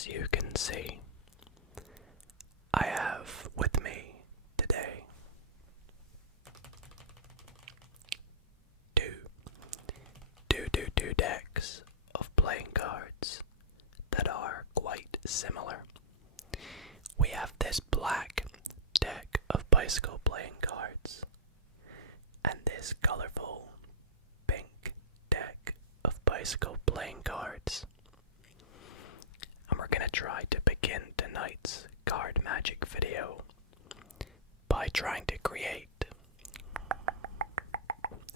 As you can see, I have with me today two decks of playing cards that are quite similar. We have this black deck of bicycle playing cards and this colorful pink deck of bicycle playing cards. And we're gonna try to begin tonight's card magic video by trying to create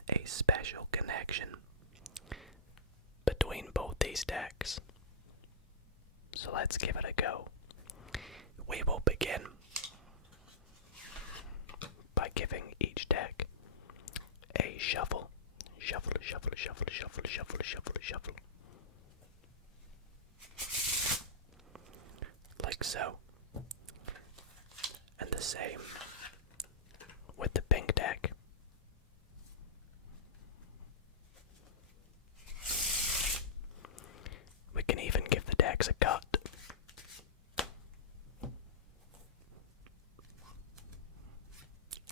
a special connection between both these decks. So let's give it a go. We will begin by giving each deck a shuffle. Shuffle, shuffle, shuffle, shuffle, shuffle, shuffle, shuffle. Like so. And the same with the pink deck. We can even give the decks a cut.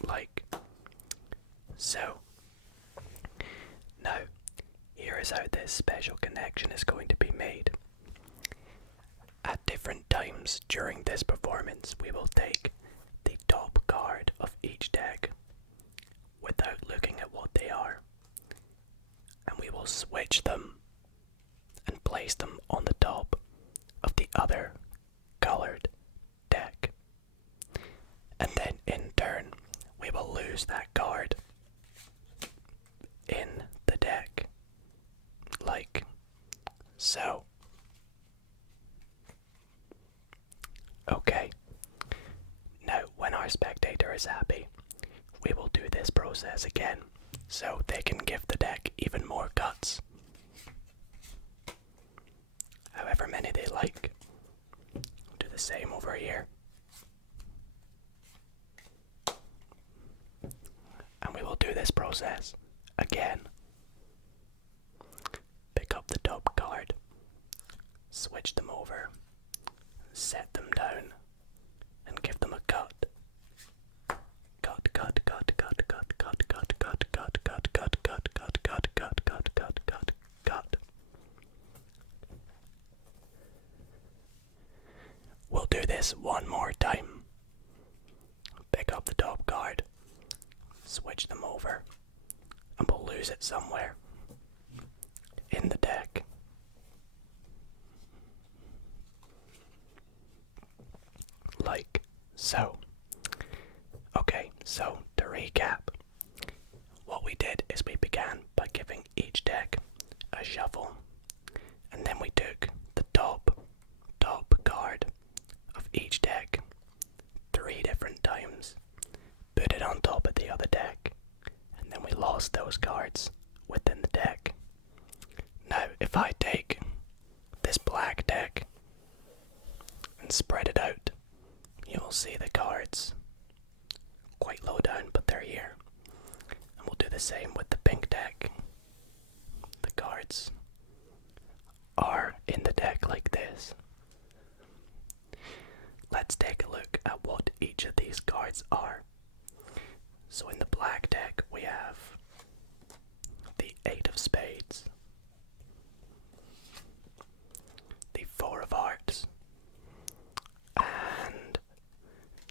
Like so. Now, here is how this special connection is going to be made. At different times during this performance, we will take the top card of each deck without looking at what they are, and we will switch them and place them on the top of the other colored deck. And then in turn, we will lose that card in the deck, like so. Okay, now when our spectator is happy, we will do this process again, so they can give the deck even more cuts. However many they like. Do the same over here. And we will do this process again. Pick up the top card, switch them over, set them down, and give them a cut. Cut, cut, cut, cut, cut, cut, cut, cut, cut, cut, cut, cut, cut, cut, cut, cut, cut, cut, cut. We'll do this one more time. Pick up the top card, switch them over, and we'll lose it somewhere in the deck. Like so. Okay, so to recap, what we did is we began by giving each deck a shuffle, and then we took the top card of each deck 3 different times, put it on top of the other deck, and then we lost those cards within the deck. Now, if I take this black deck and spread it out, you'll see the cards quite low down, but they're here. And we'll do the same with the pink deck. The cards are in the deck like this. Let's take a look at what each of these cards are. So in the black deck we have the 8 of spades, the 4 of hearts, and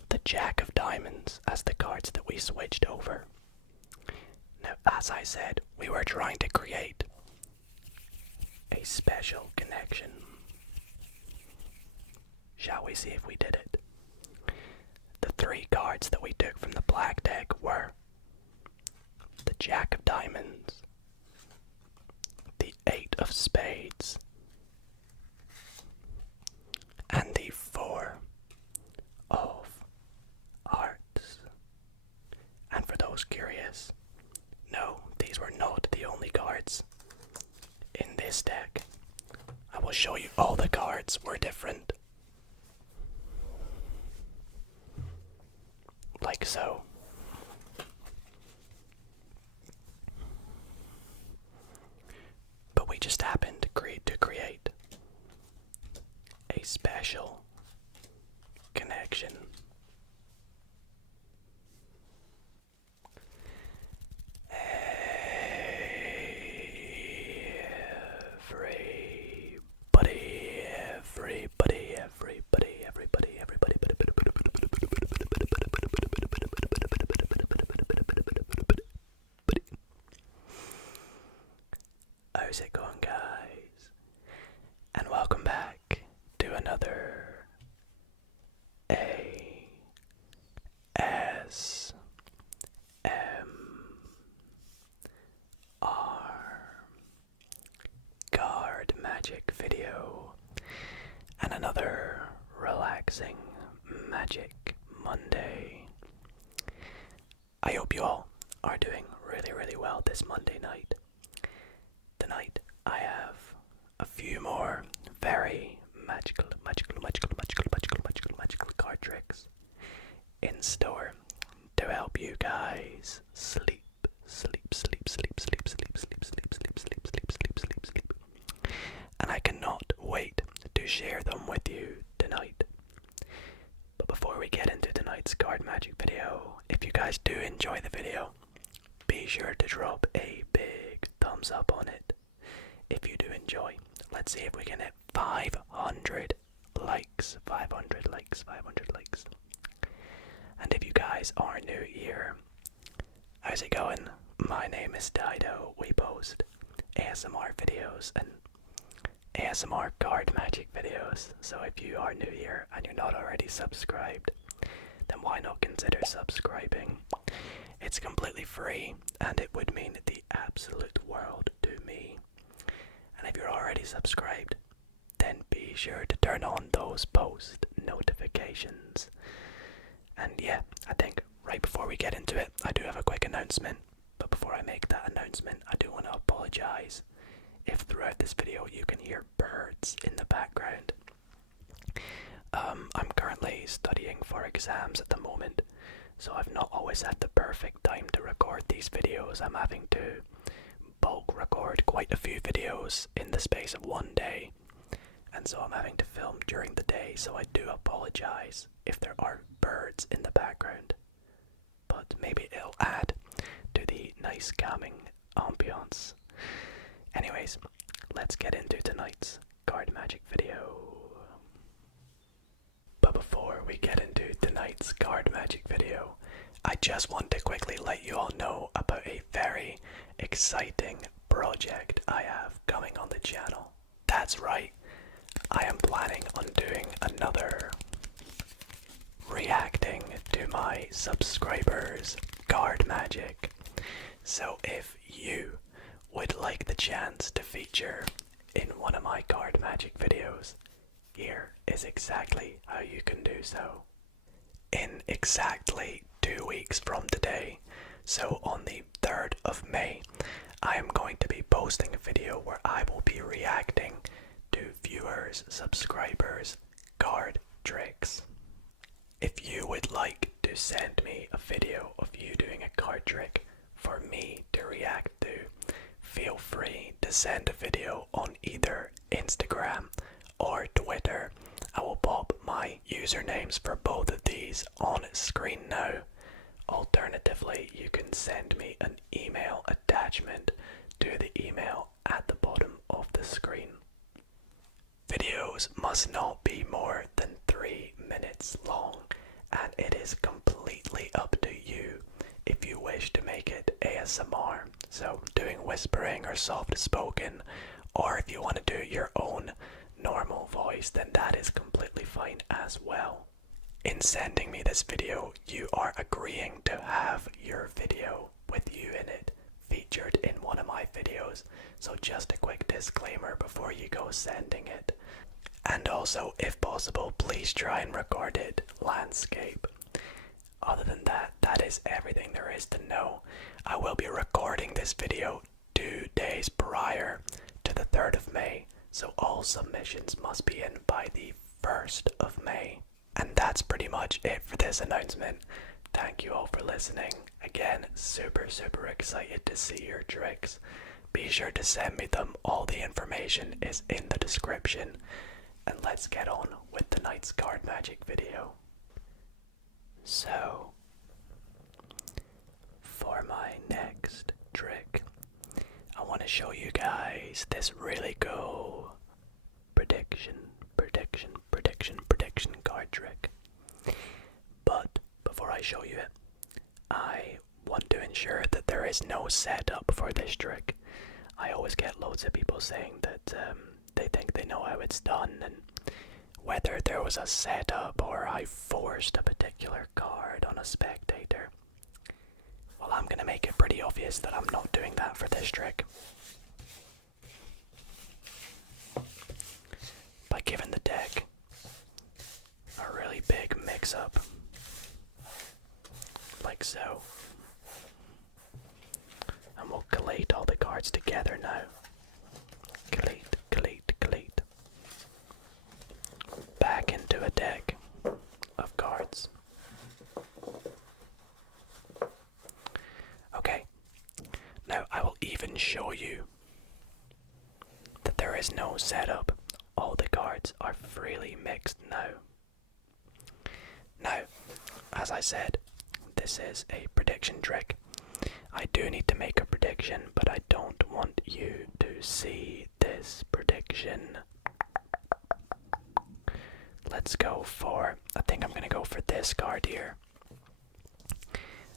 the Jack of diamonds as the cards that we switched over. Now, as I said, we were trying to create a special connection. Shall we see if we did it? The 3 cards that we took from the black deck were the Jack of diamonds, the 8 of spades, and the 4 of hearts. And for those curious, no, these were not the only cards in this deck. I will show you all the cards were different. Like so. But we just happened to create a special connection. How's it going, guys? And welcome back to another card magic video, and another relaxing magic Monday. I hope you all are doing really well this Monday night. Tonight I have a few more very magical card tricks in store to help you guys sleep. And I cannot wait to share them with you tonight. But before we get into tonight's card magic video, if you guys do enjoy the video, be sure to drop a big thumbs up on it. If you do enjoy, let's see if we can hit 500 likes. 500 likes. And if you guys are new here, how's it going? My name is Dido. We post ASMR videos and ASMR card magic videos. So if you are new here and you're not already subscribed, then why not consider subscribing? It's completely free and it would mean the absolute world to me. And if you're already subscribed, then be sure to turn on those post notifications. And yeah, I think right before we get into it, I do have a quick announcement. But before I make that announcement, I do want to apologize if throughout this video you can hear birds in the background. I'm currently studying for exams at the moment, so I've not always had the perfect time to record these videos. I'm having to bulk record quite a few videos in the space of one day, and so I'm having to film during the day, so I do apologize if there are birds in the background, but maybe it'll add to the nice calming ambiance. Anyways, let's get into tonight's card magic video. But before we get into tonight's card magic video, I just want to quickly let you all know about a very exciting project I have coming on the channel. That's right, I am planning on doing another reacting to my subscribers' card magic. So if you would like the chance to feature in one of my card magic videos, here is exactly how you can do so. In exactly 2 weeks from today, so on the 3rd of May, I am going to be posting a video where I will be reacting to viewers, subscribers, card tricks. If you would like to send me a video of you doing a card trick for me to react to, feel free to send a video on either Instagram or Twitter. I will pop my usernames for both of these on screen now. Alternatively, you can send me an email attachment to the email at the bottom of the screen. Videos must not be more than 3 minutes long, and it is completely up to you if you wish to make it ASMR, so doing whispering or soft spoken, or if you want to do your own normal voice, then that is completely fine as well. In sending me this video, you are agreeing to have your video with you in it featured in one of my videos, so just a quick disclaimer before you go sending it. And also, if possible, please try and record it landscape. Other than that, that is everything there is to know. I will be recording this video 2 days prior to the 3rd of May, so all submissions must be in by the 1st of May. And that's pretty much it for this announcement. Thank you all for listening. Again, super excited to see your tricks. Be sure to send me them. All the information is in the description. and let's get on with tonight's card magic video. So, for my next trick, I want to show you guys this really cool prediction card trick. But before I show you it, I want to ensure that there is no setup for this trick. I always get loads of people saying that they think they know how it's done, and whether there was a setup or I forced a particular card on a spectator. Well, I'm going to make it pretty obvious that I'm not doing that for this trick. By giving the deck a really big mix-up, like so. And we'll collate all the cards together now. Collate. Back into a deck of cards. Okay, now I will even show you that there is no setup. All the cards are freely mixed now. Now, as I said, this is a prediction trick. I do need to make a prediction, but I don't want you to see this prediction. Let's go for, I think I'm going to go for this card here.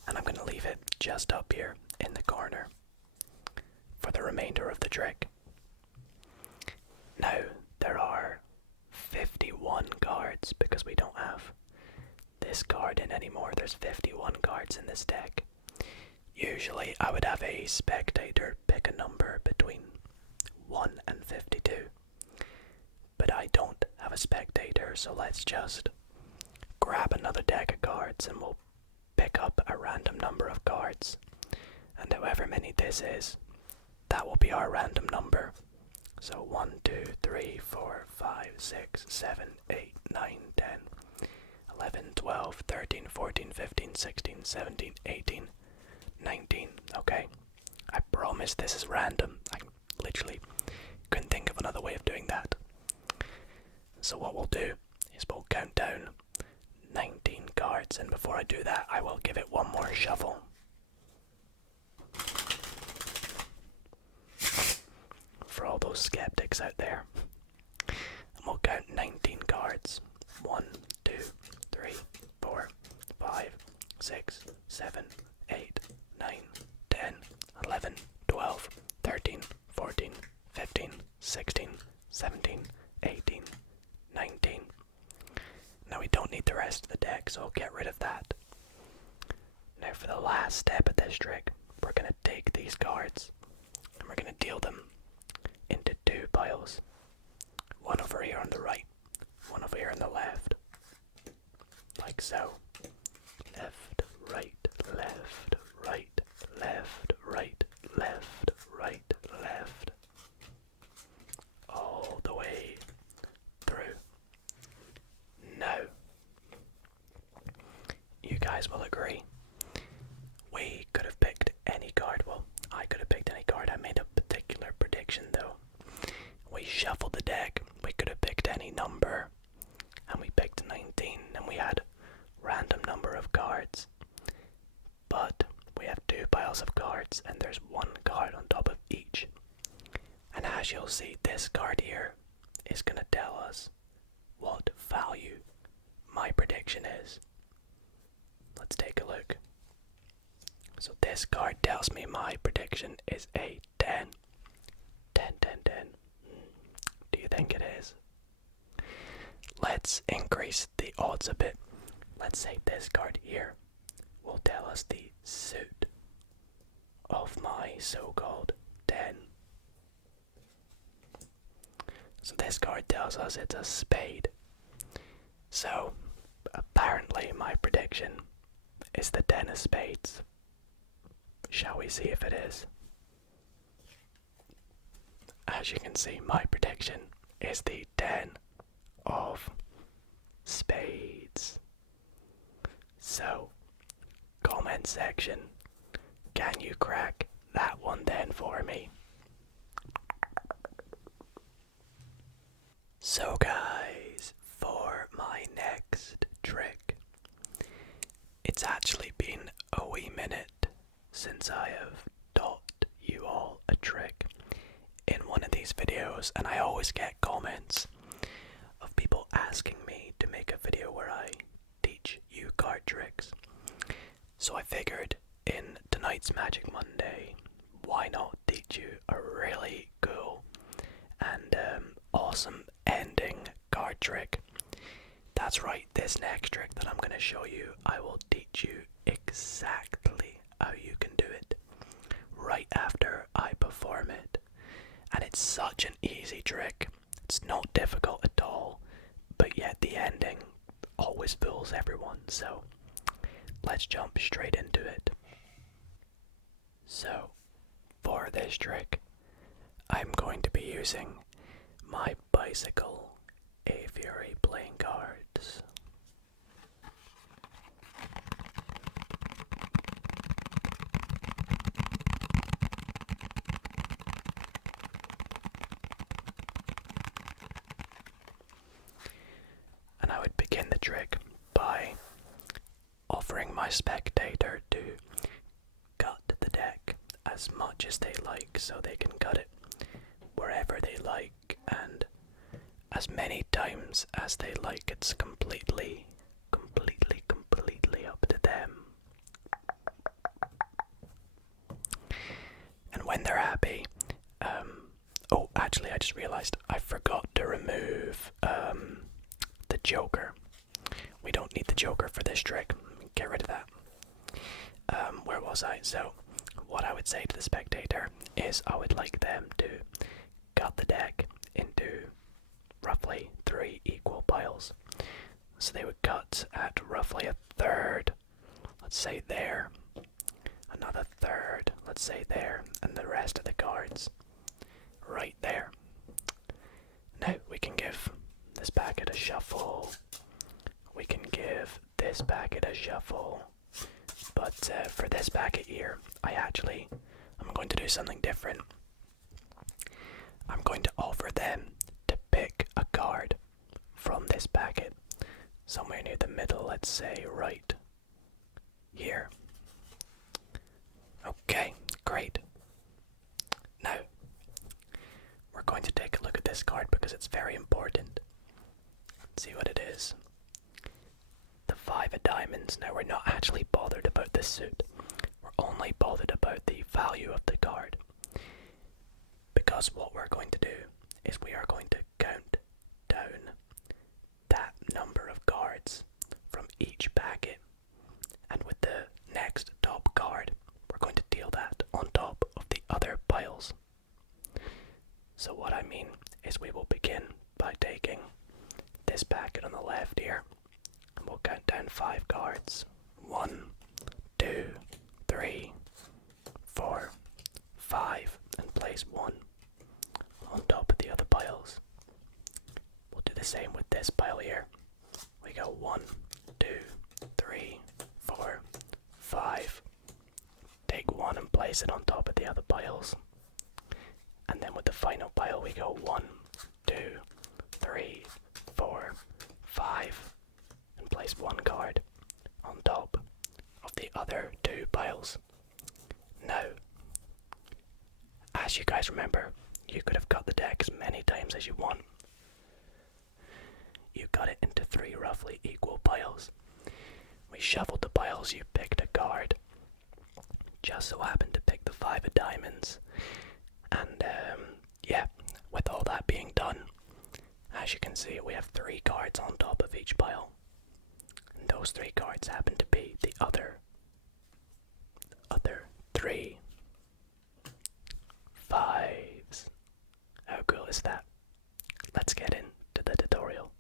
And I'm going to leave it just up here in the corner for the remainder of the trick. Now, there are 51 cards because we don't have this card in anymore. There's 51 cards in this deck. Usually I would have a spectator pick a number between 1 and 52. But I don't have a spectator, so let's just grab another deck of cards and we'll pick up a random number of cards. And however many this is, that will be our random number. So 1, 2, 3, 4, 5, 6, 7, 8, 9, 10, 11, 12, 13, 14, 15, 16, 17, 18, 19. Okay, I promise this is random. I literally couldn't think of another way of doing that. So what we'll do is we'll count down 19 cards, and before I do that, I will give it one more shuffle. For all those skeptics out there. And we'll count 19 cards. 1, 2, 3, 4, 5, 6, 7, 8, 9, 10, 11, 12, 13, 14, 15, 16, 17, 18, 19. Now we don't need the rest of the deck, so I'll get rid of that. Now for the last step of this trick, we're going to take these cards and we're going to deal them into two piles. One over here on the right, one over here on the left. Like so. Left, right, left, right, left, right, left, right, left. All the way through. Now, you guys will agree, we could have picked any card. Well, I could have picked any card. I made a particular prediction though. We shuffled the deck. We could have picked any number, and we picked 19, and we had random number of cards. But we have two piles of cards, and there's one card on top of each. And as you'll see, this card here is going to tell us what value my prediction is. Let's take a look. So this card tells me my prediction is a 10. 10, 10, 10. Do you think it is? Let's increase the odds a bit. Let's say this card here will tell us the suit of my so-called 10. So this card tells us it's a spade. So apparently my prediction is the 10 of spades. Shall we see if it is? As you can see, my prediction is the 10 of spades. So, comment section, can you crack that one then for me? So guys, for my next trick, it's actually been a wee minute since I have taught you all a trick in one of these videos, and I always get comments of people asking me to make a video where I teach you card tricks. So I figured in tonight's Magic Monday, why not teach you a really cool and awesome ending card trick. That's right, this next trick that I'm going to show you, I will teach you exactly how you can do it right after I perform it. And it's such an easy trick, it's not difficult at all, but yet the ending always fools everyone, so let's jump straight into it. So, for this trick, I'm going to be using my bicycle aviary playing cards. And I would begin the trick by offering my spectator to cut the deck as much as they like, so they can cut it wherever they like and as many times as they like. It's completely up to them. And when they're happy, oh, actually I just realized I forgot to remove the joker. We don't need the joker for this trick. Get rid of that. Where was I? So, what I would say to the spectator is I would like them to cut the deck into roughly 3 equal piles. So they would cut at roughly a third, let's say there, another third, let's say there, and the rest of the cards right there. Now we can give this packet a shuffle, we can give this packet a shuffle, but for this packet here, I'm going to do something different. I'm going to offer them to pick a card from this packet, somewhere near the middle, let's say right here. Okay, great. Now, we're going to take a look at this card because it's very important. Let's see what it is. The 5 of diamonds. Now, we're not actually bothered about this suit. We're only bothered about the value of the card. Because what we're going to do is we are going to count down that number of cards from each packet, and with the next top card we're going to deal that on top of the other piles. So what I mean is we will begin by taking this packet on the left here, and we'll count down 5 cards. 1, 2, 3, 4, 5, and place 1 on top of the other piles. We'll do the same with this pile here. We go 1, 2, 3, 4, 5. Take 1 and place it on top of the other piles. And then with the final pile we go 1, 2, 3, 4, 5. And place 1 card on top of the other 2 piles. Now, as you guys remember, you could have cut the deck as many times as you want. You cut it into 3 roughly equal piles. We shuffled the piles, you picked a card. Just so happened to pick the 5 of diamonds. And yeah, with all that being done, as you can see, we have 3 cards on top of each pile. And those 3 cards happen to be the other 3 5s. How cool is that? Let's get into the tutorial.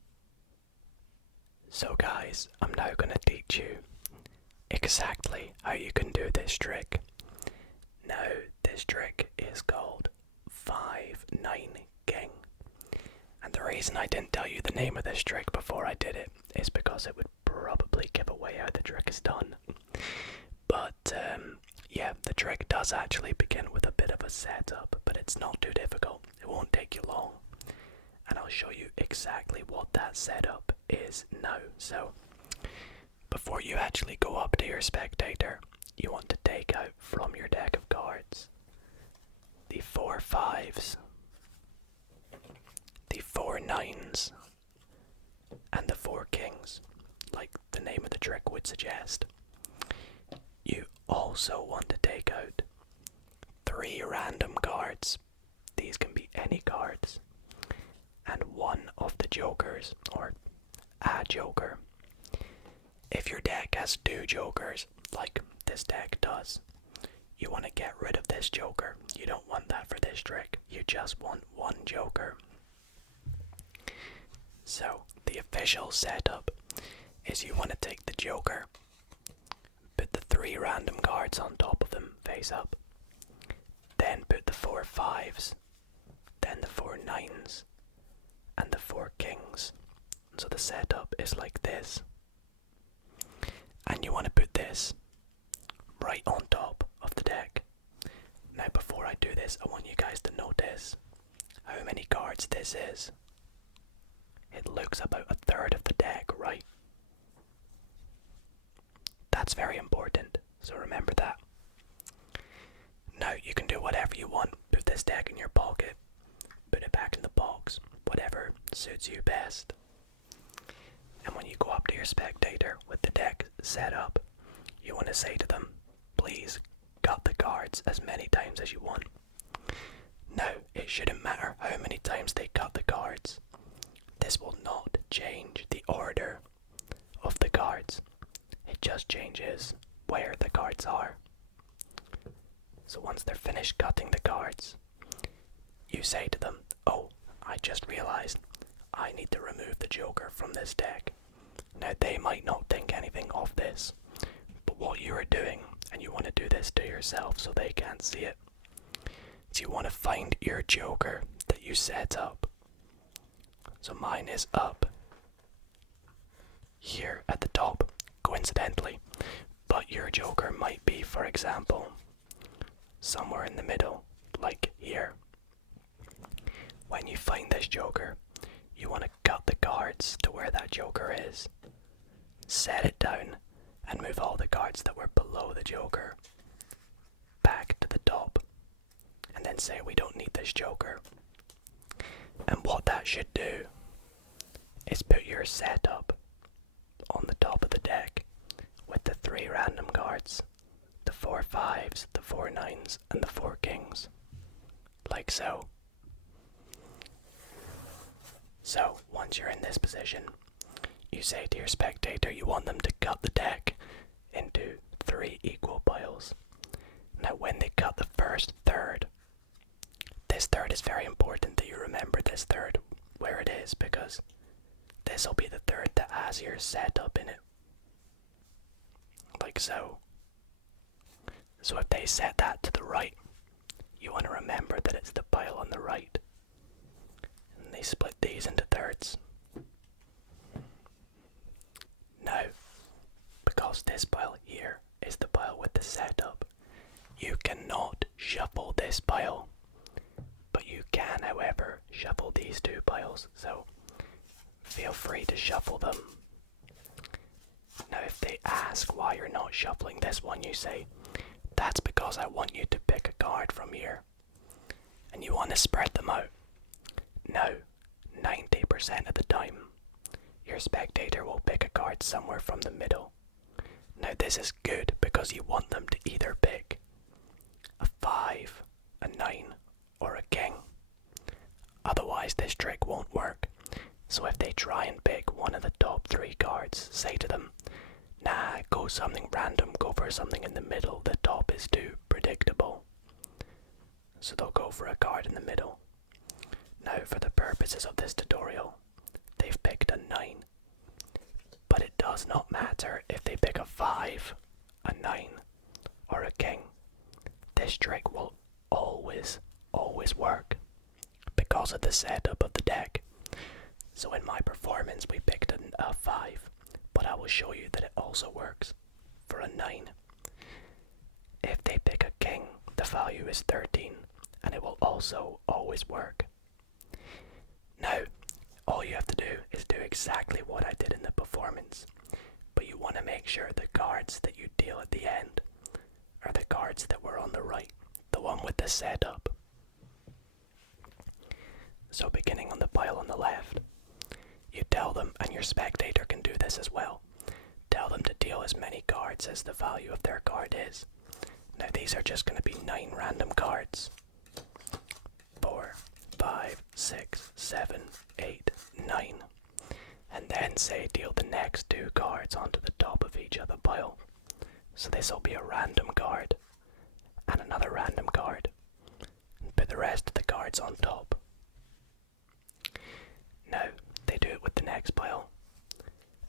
So guys, I'm now going to teach you exactly how you can do this trick. Now, this trick is called 5-9 King. And the reason I didn't tell you the name of this trick before I did it is because it would probably give away how the trick is done. But yeah, the trick does actually begin with a bit of a setup, but it's not too difficult. It won't take you long. And I'll show you exactly exactly what that setup is now. So, before you actually go up to your spectator, you want to take out from your deck of cards the 4 5s, the 4 9s, and the 4 kings, like the name of the trick would suggest. You also want to take out 3 random cards. These can be any cards. And 1 of the jokers, or a joker. If your deck has 2 jokers, like this deck does, you want to get rid of this joker. You don't want that for this trick. You just want 1 joker. So, the official setup is you want to take the joker, put the 3 random cards on top of them face up, then put the 4 5s, then the 4 9s, and the 4 kings. So the setup is like this. And you want to put this right on top of the deck. Now before I do this, I want you guys to notice how many cards this is. It looks about a third of the deck, right? That's very important, so remember that. Now you can do whatever you want. Put this deck in your pocket, put it back in the box, whatever suits you best. And when you go up to your spectator with the deck set up, you want to say to them, please cut the cards as many times as you want. Now, it shouldn't matter how many times they cut the cards. This will not change the order of the cards. It just changes where the cards are. So once they're finished cutting the cards, you say to them, oh, I just realized I need to remove the joker from this deck. Now they might not think anything of this, but what you are doing, and you want to do this to yourself so they can't see it, is you want to find your joker that you set up. So mine is up here at the top, coincidentally, but your joker might be, for example, somewhere in the middle, like here. When you find this joker, you want to cut the cards to where that joker is, set it down, and move all the cards that were below the joker back to the top, and then say we don't need this joker. And what that should do is put your setup on the top of the deck with the 3 random cards, the 4 5s, the 4 9s, and the 4 kings, like so. So, once you're in this position, you say to your spectator you want them to cut the deck into 3 equal piles. Now when they cut the first third, this third is very important that you remember this third, where it is, because this will be the third that has your setup in it. Like so. So if they set that to the right, you want to remember that it's the pile on the right. And they split these into thirds. Now, because this pile here is the pile with the setup, you cannot shuffle this pile. But you can, however, shuffle these 2 piles, so feel free to shuffle them. Now if they ask why you're not shuffling this one, you say, that's because I want you to pick a card from here. And you want to spread them out. Now, 90% of the time, your spectator will pick a card somewhere from the middle. Now this is good because you want them to either pick a 5, a 9, or a king. Otherwise this trick won't work. So if they try and pick one of the top 3 cards, say to them, nah, go something random, go for something in the middle, the top is too predictable. So they'll go for a card in the middle. Now for the purposes of this tutorial, they've picked a 9. But it does not matter if they pick a 5, a 9, or a king. This trick will always work because of the setup of the deck. So in my performance we picked a 5, but I will show you that it also works for a 9. If they pick a king, the value is 13, and it will also always work. Now, all you have to do is do exactly what I did in the performance, but you want to make sure the cards that you deal at the end are the cards that were on the right, the one with the setup. So beginning on the pile on the left, you tell them, and your spectator can do this as well, tell them to deal as many cards as the value of their card is. Now these are just going to be 9 random cards. 4, 5, 6, 7, 8, 9. And then say deal the next 2 cards onto the top of each other pile. So this will be a random card and another random card. And put the rest of the cards on top. Now they do it with the next pile.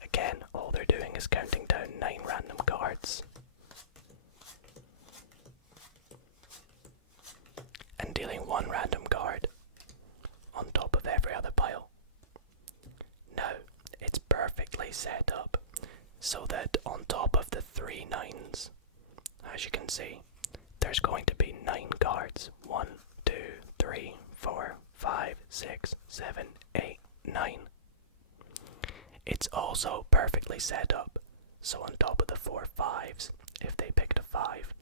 Again, all they're doing is counting down 9 random cards. And dealing 1 random card on top of every other pile. Now, it's perfectly set up so that on top of the 3 9s, as you can see, there's going to be 9 cards. 1, 2, 3, 4, 5, 6, 7, 8, 9. It's also perfectly set up so on top of the 4 5s, if they picked a 5,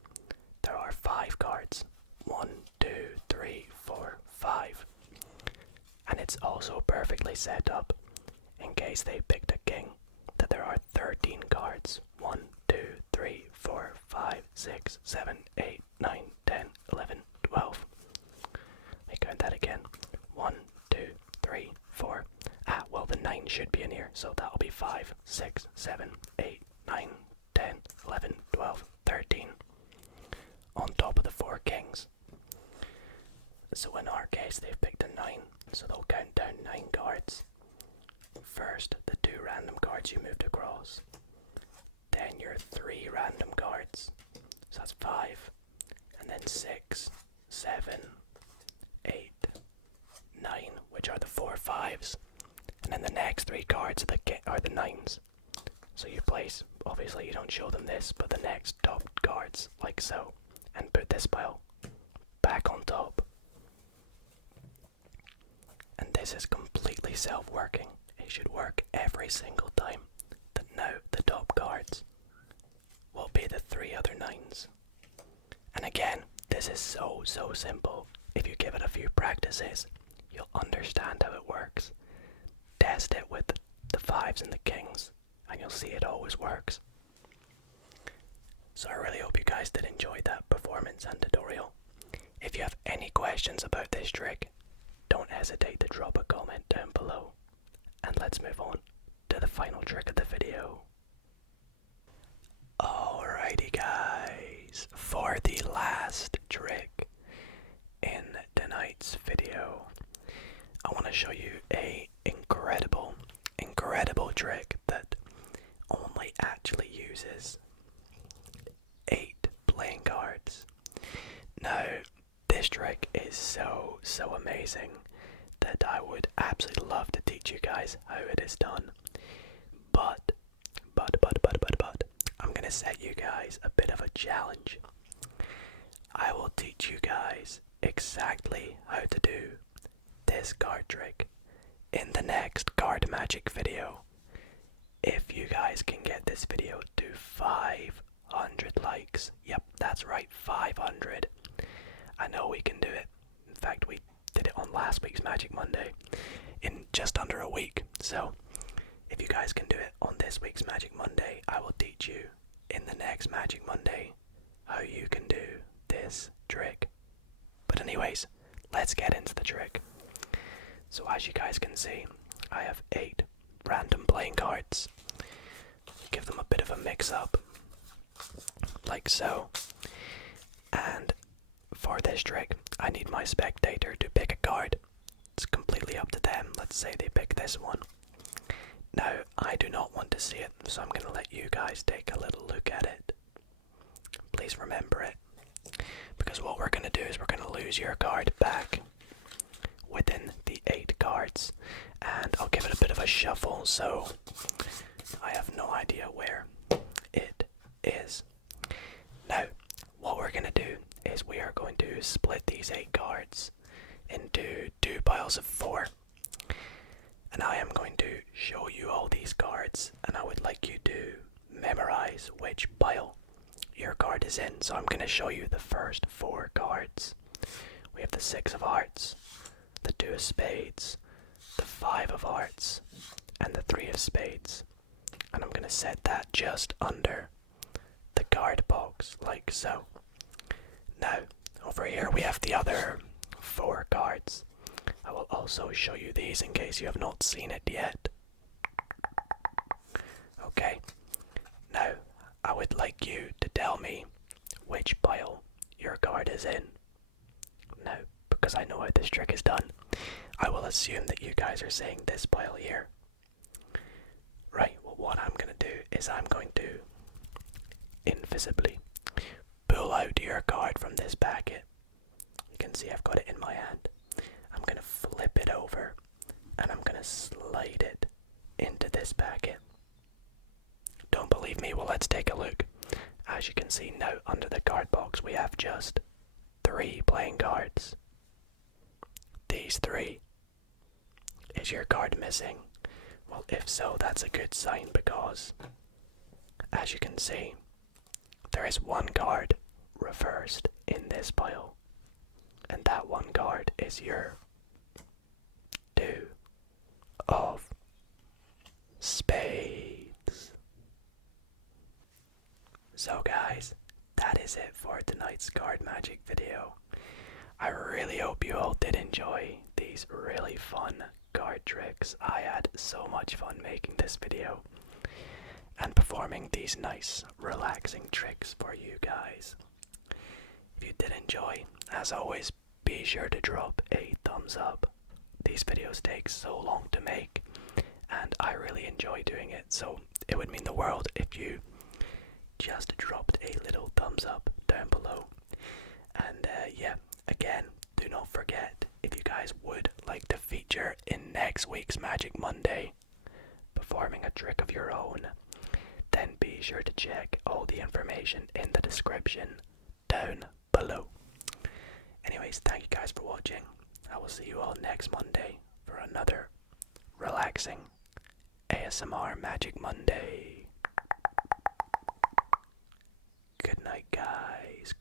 there are 5 cards. 1, 2, 3, 4, 5. And it's also perfectly set up in case they picked a king, that there are 13 cards. 1, 2, 3, 4, 5, 6, 7, 8, 9, 10, 11, 12. Let me count that again. 1, 2, 3, 4. Well, the 9 should be in here, so that'll be 5, 6, 7, 8, 9, 10, 11, 12, 13. On top of the 4 kings. So in our case, they've picked a 9, so they'll count down 9 cards. First, the 2 random cards you moved across. Then your 3 random cards. So that's 5. And then 6, 7, 8, 9, which are the 4 5s. And then the next 3 cards are the 9s. So you place, obviously you don't show them this, but the next top cards, like so. And put this pile back on top. And this is completely self-working. It should work every single time. That now the top cards will be the 3 other 9s. And again, this is so simple. If you give it a few practices, you'll understand how it works. Test it with the 5s and the kings, and you'll see it always works. So I really hope you guys did enjoy that performance and tutorial. If you have any questions about this trick, don't hesitate to drop a comment down below. And let's move on to the final trick of the video. Alrighty guys, for the last trick in tonight's video, I want to show you a incredible trick that only actually uses 8 playing cards. Now, this trick is so amazing that I would absolutely love to teach you guys how it is done. But, I'm gonna set you guys a bit of a challenge. I will teach you guys exactly how to do this card trick in the next card magic video. If you guys can get this video to 500 likes, yep, that's right, 500. I know we can do it. In fact, we did it on last week's Magic Monday in just under a week. So, if you guys can do it on this week's Magic Monday, I will teach you in the next Magic Monday how you can do this trick. But anyways, let's get into the trick. So as you guys can see, I have 8 random playing cards. Give them a bit of a mix up, like so. And for this trick, I need my spectator to pick a card. It's completely up to them. Let's say they pick this one. Now, I do not want to see it, so I'm going to let you guys take a little look at it. Please remember it, because what we're going to do is we're going to lose your card back within the 8 cards, and I'll give it a bit of a shuffle, so I have no idea where it is. Now, what we're going to do is we are going to split these 8 cards into 2 piles of 4, And I am going to show you all these cards, and I would like you to memorize which pile your card is in. So I'm going to show you the first 4 cards. We have the 6 of hearts, the 2 of spades, the 5 of hearts, and the 3 of spades. And I'm going to set that just under the card box, like so. Now, over here we have the other 4 cards. I will also show you these in case you have not seen it yet. Okay, now I would like you to tell me which pile your card is in. Now, because I know how this trick is done, I will assume that you guys are saying this pile here. Right, well what I'm going to do is I'm going to invisibly pull out your card from this packet. You can see I've got it in my hand. I'm going to flip it over and I'm going to slide it into this packet. Don't believe me? Well, let's take a look. As you can see now, under the card box we have just 3 playing cards. These 3. Is your card missing? Well, if so, that's a good sign, because as you can see, there is 1 card reversed in this pile, and that 1 card is your 2 of spades. So guys, that is it for tonight's card magic video. I really hope you all did enjoy these really fun card tricks. I had so much fun making this video and performing these nice, relaxing tricks for you guys. If you did enjoy, as always, be sure to drop a thumbs up. These videos take so long to make, and I really enjoy doing it, so it would mean the world if you just dropped a little thumbs up down below. And yeah, again, do not forget, if you guys would like to feature in next week's Magic Monday, performing a trick of your own, then be sure to check all the information in the description down below. Anyways, thank you guys for watching. I will see you all next Monday for another relaxing ASMR Magic Monday. Good night, guys.